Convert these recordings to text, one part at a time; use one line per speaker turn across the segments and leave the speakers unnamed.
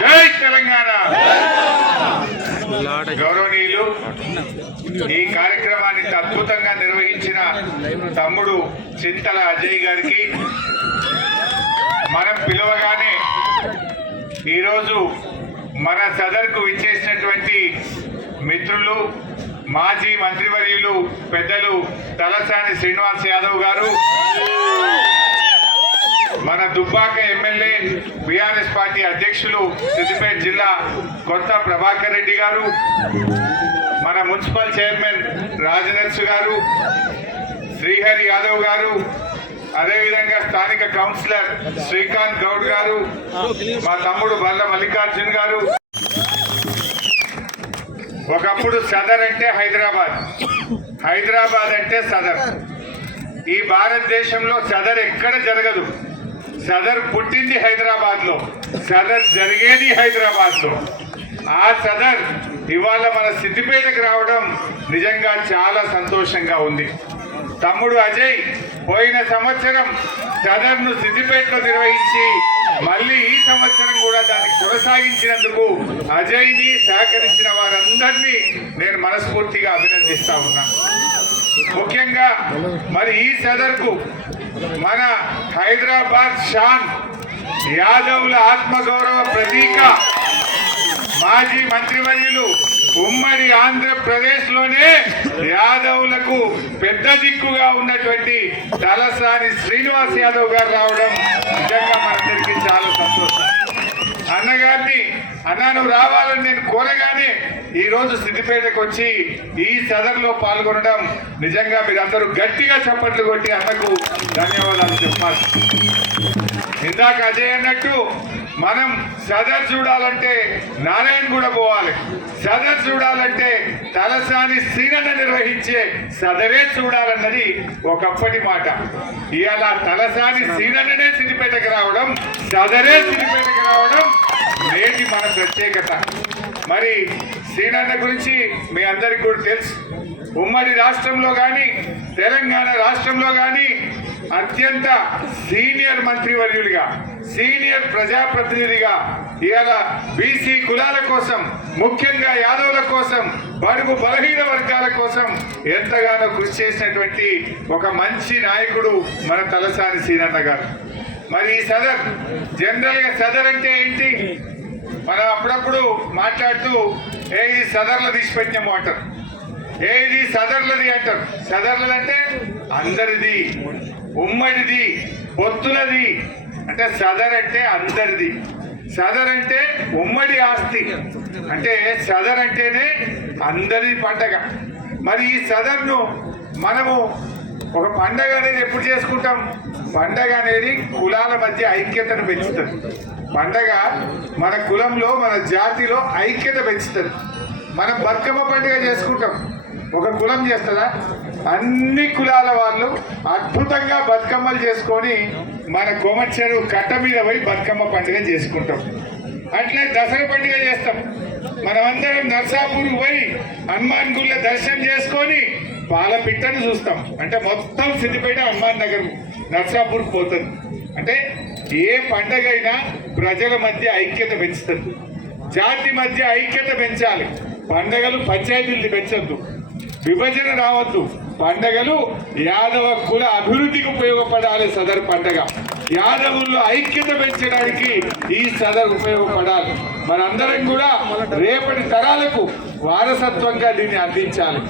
జై తెలంగాణ. గౌరవనీయులు ఈ కార్యక్రమాన్ని అద్భుతంగా నిర్వహించిన తమ్ముడు చింతల అజయ్ గారికి మనం పిలవగానే ఈరోజు మన సదర్కు విచ్చేసినటువంటి మిత్రులు మాజీ మంత్రివర్యులు పెద్దలు తలసాని శ్రీనివాస్ యాదవ్ గారు మన దుబ్బాక ఎమ్మెల్యే బీఆర్ఎస్ పార్టీ అధ్యక్షులు సిద్దిపేట జిల్లా కొత్త ప్రభాకర్ రెడ్డి గారు మన మున్సిపల్ చైర్మన్ రాజనర్సు గారు శ్రీహరి యాదవ్ గారు అదేవిధంగా స్థానిక కౌన్సిలర్ శ్రీకాంత్ గౌడ్ గారు మా తమ్ముడు బల్ల మల్లికార్జున్ గారు. ఒకప్పుడు సదర్ అంటే హైదరాబాద్. హైదరాబాద్ అంటే సదర్. ఈ భారతదేశంలో సదర్ ఎక్కడ జరగదు. సదర్ పుట్టింది హైదరాబాద్లో సదర్ జరిగేది హైదరాబాద్లో ఆ సదర్ ఇవాళ మన సిద్దిపేటకు రావడం నిజంగా చాలా సంతోషంగా ఉంది. తమ్ముడు అజయ్ పోయిన సంవత్సరం సదర్ను సిద్దిపేటలో నిర్వహించి మళ్ళీ ఈ సంవత్సరం కూడా దాన్ని కొనసాగించినందుకు అజయ్ని సహకరించిన వారందరినీ నేను మనస్ఫూర్తిగా అభినందిస్తా ఉన్నాను ముఖ్యంగా మరి ఈ సదర్కు మన హైదరాబాద్ షాన్ యాదవ్ల ఆత్మగౌరవ ప్రతీక. మాజీ మంత్రివర్యులు ఉమ్మడి ఆంధ్రప్రదేశ్లోనే యాదవులకు పెద్ద దిక్కుగా ఉన్నటువంటి తలసాని శ్రీనివాస్ యాదవ్ గారు రావడం నిజంగా మనందరికీ చాలా సంతోషం. అన్నగారిని అన్నాను నువ్వు రావాలని నేను కోరగానే ఈరోజు సిద్దిపేటకు వచ్చి ఈ సదర్లో పాల్గొనడం నిజంగా మీరందరూ గట్టిగా చప్పట్లు కొట్టి అన్నకు ధన్యవాదాలు చెప్పాలి. ఇందాక అజయ్ అన్నట్టు మనం సదర్ చూడాలంటే నారాయణ కూడా పోవాలి. సదర్ చూడాలంటే తలసాని సీనను నిర్వహించే సదరే చూడాలన్నది ఒకప్పటి మాట. ఇవాళ తలసాని సీననే సిరిపేటకు రావడం సదరే సిరిపేటకు రావడం నేటి మన ప్రత్యేకత? మరి శ్రీనన్న గురించి మీ అందరికీ కూడా తెలుసు. ఉమ్మడి రాష్ట్రంలో కానీ తెలంగాణ రాష్ట్రంలో కానీ అత్యంత సీనియర్ మంత్రివర్యులుగా సీనియర్ ప్రజాప్రతినిధిగా ఇవాళ బీసీ కులాల కోసం ముఖ్యంగా యాదవుల కోసం బడుగు బలహీన వర్గాల కోసం ఎంతగానో కృషి చేసినటువంటి ఒక మంచి నాయకుడు మన తలసాని సీనన్న గారు. మరి ఈ సదర్ జనరల్గా సదర్ అంటే ఏంటి? మనం అప్పుడప్పుడు మాట్లాడుతూ ఏ ఇది సదర్లో తీసిపెట్టినాము అంటారు. ఏది సదర్లది అంటారు. సదర్లది అంటే అందరిది ఉమ్మడిది పొత్తులది. అంటే సదర్ అంటే అందరిది. సదర్ అంటే ఉమ్మడి ఆస్తి. అంటే సదర్ అంటేనే అందరి పండగ. మరి ఈ సదర్ను మనము ఒక పండగ అనేది ఎప్పుడు చేసుకుంటాం? పండగ అనేది కులాల మధ్య ఐక్యతను పెంచుతుంది. పండగ మన కులంలో మన జాతిలో ఐక్యత పెంచుతుంది. మనం బతుకమ్మ పండుగ చేసుకుంటాం. ఒక కులం చేస్తుందా? అన్ని కులాల వాళ్ళు అద్భుతంగా బతుకమ్మలు చేసుకొని మన కొమర్చెరు కట్ట మీద పోయి బతుకమ్మ పండుగ చేసుకుంటాం. అట్లే దసరా పండుగ చేస్తాం. మనమందరం నర్సాపూర్ పోయి హనుమాన్ గుళ్ళ దర్శనం చేసుకొని పాలపిట్టను చూస్తాం. అంటే మొత్తం సిద్దిపేట హనుమాన్ నగర్ నర్సాపూర్కి పోతుంది. అంటే ఏ పండగ అయినా ప్రజల మధ్య ఐక్యత పెంచుతుంది. జాతి మధ్య ఐక్యత పెంచాలి. పండగలు పంచాయతీలు పెంచద్దు. విభజన రావద్దు. పండగలు యాదవ కుల అభివృద్ధికి ఉపయోగపడాలి సదర్ పండగ. యాదవుల్లో ఐక్యత పెంచడానికి ఈ సదరు ఉపయోగపడాలి. మనందరం కూడా రేపటి తరాలకు వారసత్వంగా దీన్ని అందించాలి.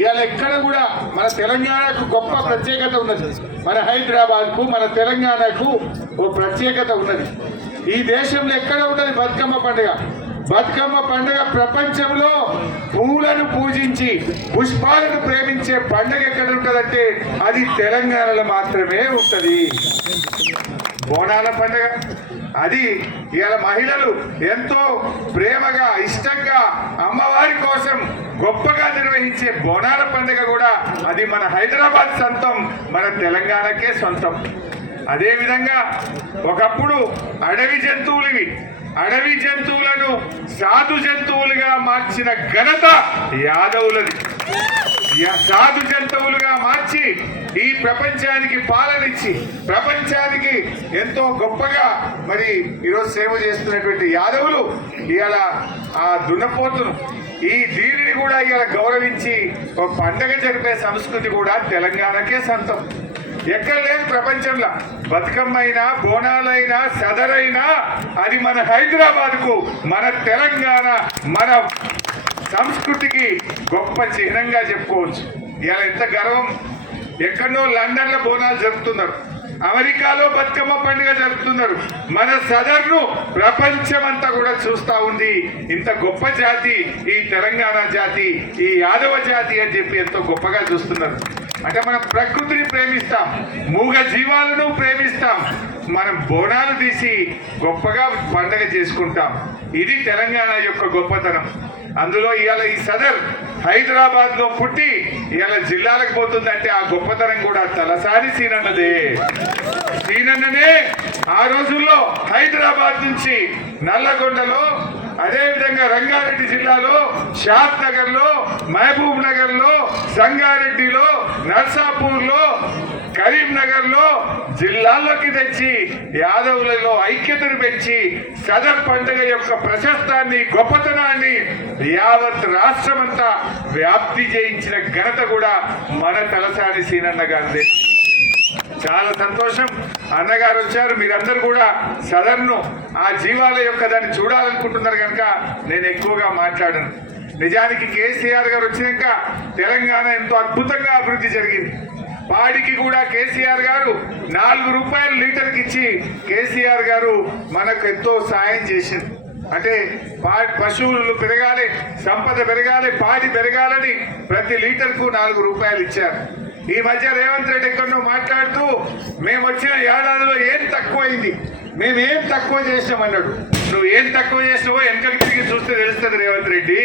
ఇవాళ ఎక్కడ కూడా మన తెలంగాణకు గొప్ప ప్రత్యేకత ఉన్నది. మన హైదరాబాద్కు మన తెలంగాణకు ఓ ప్రత్యేకత ఉన్నది. ఈ దేశంలో ఎక్కడ ఉన్నది బతుకమ్మ పండుగ? బతుకమ్మ పండుగ ప్రపంచంలో పూలను పూజించి పుష్పాలను ప్రేమించే పండుగ ఎక్కడ ఉంటుందంటే అది తెలంగాణలో మాత్రమే ఉంటుంది. బోనాల పండుగ. అది ఇలా మహిళలు ఎంతో ప్రేమగా ఇష్టంగా అమ్మవారి కోసం గొప్పగా నిర్వహించే బోనాల పండుగ కూడా అది మన హైదరాబాద్ సొంతం మన తెలంగాణకే సొంతం. అదేవిధంగా ఒకప్పుడు అడవి జంతువులవి. అడవి జంతువులను సాధు జంతువులుగా మార్చిన ఘనత యాదవులది. యా- సాధు జంతువులుగా మార్చి ఈ ప్రపంచానికి పాలనిచ్చి ప్రపంచానికి ఎంతో గొప్పగా మరి ఈరోజు సేవ చేస్తున్నటువంటి యాదవులు ఇవాళ ఆ దున్నపోతును. ఈ దీనిని కూడా ఇవాళ గౌరవించి ఒక పండగ జరిపే సంస్కృతి కూడా తెలంగాణకే సొంతం. ఎక్కడ లేదు ప్రపంచంలో. బతుకమ్మ అయినా బోనాలైనా సదరైనా అది మన హైదరాబాద్కు మన తెలంగాణ మన సంస్కృతికి గొప్ప చిహ్నంగా చెప్పుకోవచ్చు. ఇలా ఎంత గర్వం. ఎక్కడో లండన్లో బోనాలు జరుపుతున్నారు. అమెరికాలో బతుకమ్మ పండుగ జరుపుతున్నారు. మన సదర్ను ప్రపంచమంతా కూడా చూస్తా ఉంది. ఇంత గొప్ప జాతి ఈ తెలంగాణ జాతి ఈ యాదవ జాతి అని చెప్పి ఎంతో గొప్పగా చూస్తున్నారు. అంటే మనం ప్రకృతిని ప్రేమిస్తాం మూగ జీవాలను ప్రేమిస్తాం మనం బోనాలు తీసి గొప్పగా పండగ చేసుకుంటాం. ఇది తెలంగాణ యొక్క గొప్పతనం. అందులో ఇవాళ ఈ సదర్ హైదరాబాద్లో పుట్టి ఇవాళ జిల్లాలకు పోతుందంటే ఆ గొప్పతనం కూడా తలసారి సీనన్నదే. సీనన్ననే ఆ రోజుల్లో హైదరాబాద్ నుంచి నల్లగొండలో అదేవిధంగా రంగారెడ్డి జిల్లాలో షాద్ నగర్లో మహబూబ్ నగర్లో సంగారెడ్డిలో నర్సాపూర్లో కరీంనగర్లో జిల్లాల్లోకి తెచ్చి యాదవులలో ఐక్యతను పెంచి సదర్ పండుగ యొక్క ప్రశస్తాన్ని గొప్పతనాన్ని యావత్ రాష్ట్రమంతా వ్యాప్తి చేయించిన ఘనత కూడా మన తలసాని సీనన్న గారిదే. చాలా సంతోషం. అన్నగారు వచ్చారు. మీరందరూ కూడా సదర్ను ఆ జీవాల యొక్క దాన్ని చూడాలనుకుంటున్నారు కనుక నేను ఎక్కువగా మాట్లాడను. నిజానికి కేసీఆర్ గారు వచ్చినాక తెలంగాణ ఎంతో అద్భుతంగా అభివృద్ధి జరిగింది. పాడికి కూడా కేసీఆర్ గారు నాలుగు రూపాయలు లీటర్కి ఇచ్చి కేసీఆర్ గారు మనకు ఎంతో సాయం చేసింది. అంటే పా పశువులు పెరగాలి సంపద పెరగాలి పాడి పెరగాలని ప్రతి లీటర్కు నాలుగు రూపాయలు ఇచ్చారు. ఈ మధ్య రేవంత్ రెడ్డి ఎక్కడో మాట్లాడుతూ మేము వచ్చిన ఏడాదిలో ఏం తక్కువైంది? మేము ఏం తక్కువ చేసినాం అన్నాడు. నువ్వు ఏం తక్కువ చేసినావో వెనకకి తిరిగి చూస్తే తెలుస్తుంది రేవంత్ రెడ్డి.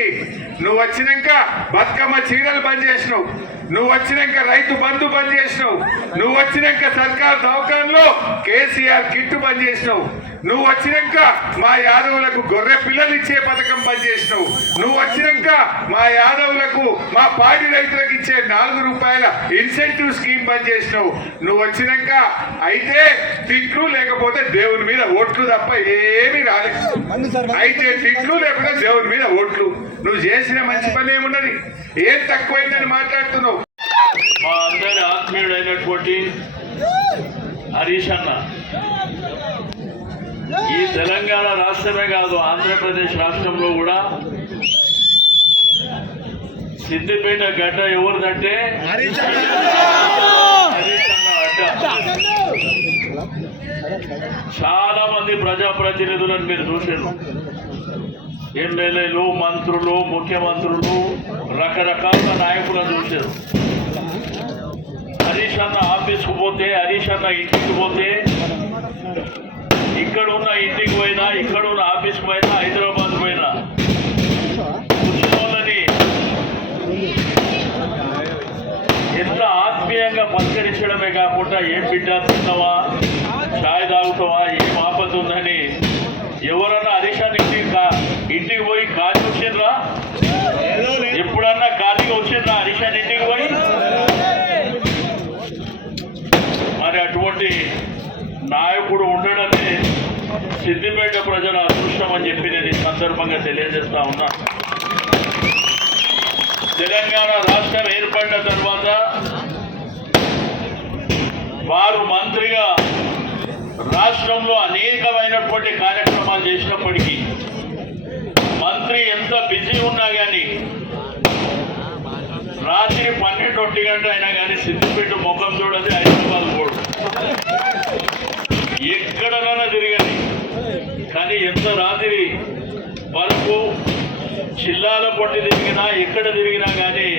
నువ్వు వచ్చినాక బతుకమ్మ చీరలు బంద్ చేసినావు. నువ్వు వచ్చినాక రైతు బంధు బంద్ చేసినావు. నువ్వు వచ్చినాక సర్కార్ దవాఖానలో కేసీఆర్ కిట్టు బంద్ చేసినావు. నువ్వు వచ్చినాక మా యాదవులకు గొర్రె పిల్లలు ఇచ్చే పథకం బంద్ చేసినావు నువ్వు వచ్చినాక మా యాదవులకు మా పాడి రైతులకు ఇచ్చే నాలుగు రూపాయల ఇన్సెంటివ్ స్కీమ్ బంద్ చేసినావు నువ్వు వచ్చినాక అయితే తిట్లు లేకపోతే దేవుని మీద ఓట్లు తప్ప ఏమీ రాలేదు. అయితే తిట్లు లేకపోతే దేవుని మీద ఓట్లు. నువ్వు చేసిన మంచి పని ఏమున్నది? ఏం తక్కువైందని మాట్లాడుతున్నావు?
మా అందరి ఆత్మీయుడైనటువంటి హరీష్ అన్న. ఈ తెలంగాణ రాష్ట్రమే కాదు ఆంధ్రప్రదేశ్ రాష్ట్రంలో కూడా సిద్దిపేట గడ్డ ఎవరిదంటే? చాలా మంది ప్రజాప్రతినిధులను మీరు చూసారు ఎమ్మెల్యేలు మంత్రులు ముఖ్యమంత్రులు రకరకాల నాయకులను చూశారు. హరీష్ అన్న ఆఫీస్కు పోతే హరీష్ అన్న ఇంటికి పోతే ఇక్కడ ఉన్న ఇంటికి పోయినా ఇక్కడ ఉన్న ఆఫీస్కి పోయినా హైదరాబాద్ పోయినా. వచ్చిన ఎంత ఆత్మీయంగా పలకరించడమే కాకుండా ఏం బిడ్డ తిన్నావా ఛాయ్ తాగుతావా? ఏం ఆపద ఉందని ఎవరన్నా హరీష్ ఇంటికి కా- ఇంటికి పోయి ఖాళీ వచ్చిండ్రా? ఎప్పుడన్నా ఖాళీగా వచ్చిండ్రా హరీష్ ఇంటికి పోయి మరి అటువంటి నాయకుడు ఉండడమే సిద్దిపేట ప్రజల అదృష్టం అని చెప్పి నేను ఈ సందర్భంగా తెలియజేస్తా ఉన్నా. తెలంగాణ రాష్ట్రం ఏర్పడిన తర్వాత వారు మంత్రిగా రాష్ట్రంలో అనేకమైనటువంటి కార్యక్రమాలు చేసినప్పటికీ మంత్రి ఎంత బిజీ ఉన్నా కానీ రాత్రి పన్నెండు గంట అయినా కానీ సిద్దిపేట ముఖం చూడదు హైదరాబాద్ కూడా ఎక్కడ కానీ ఎంత రాత్రి వరకు జిల్లాల పొట్టి తిరిగినా ఎక్కడ తిరిగినా కానీ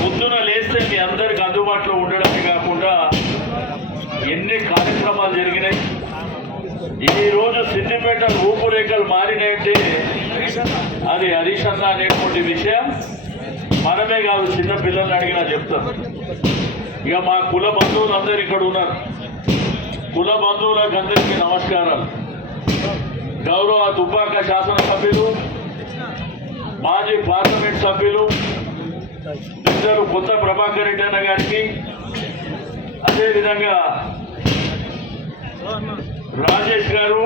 పొద్దున లేస్తే మీ అందరికి అందుబాటులో ఉండడమే కాకుండా ఎన్ని కార్యక్రమాలు జరిగినాయి. ఈ రోజు సిద్దిపేట రూపురేఖలు మారినాయంటే అది హరీష్ అనేటువంటి విషయం. మనమే కాదు చిన్న పిల్లల్ని అడిగినా చెప్తారు ఇక మా కుల బంధువులు అందరు ఇక్కడ ఉన్నారు. కుల బంధువులకు అందరికీ నమస్కారాలు. గౌరవ దుబ్బాక శాసనసభ్యులు మాజీ పార్లమెంట్ సభ్యులు ఇద్దరు కొత్త ప్రభాకర్ రెడ్డి అన్న గారికి అదేవిధంగా రాజేష్ గారు